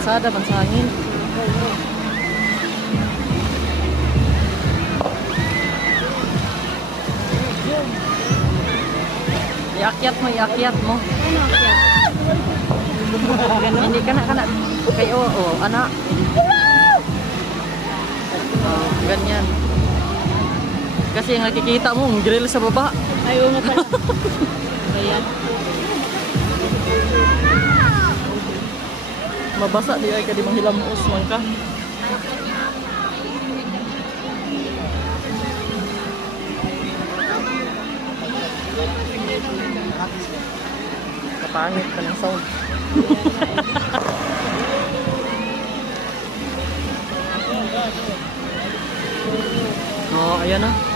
bansada, bansangin. Iakyat mo, iakyat mo. Ano akyat? Hindi ka na. Kayo, anak. Ganyan. Kasi yung nakikita mo, ang grill sa baba. Ayaw mo pala. Ayan. Mabasa di ay ka di manghilamos man ka. Kapangit ka ng sound. Oh, ayan na.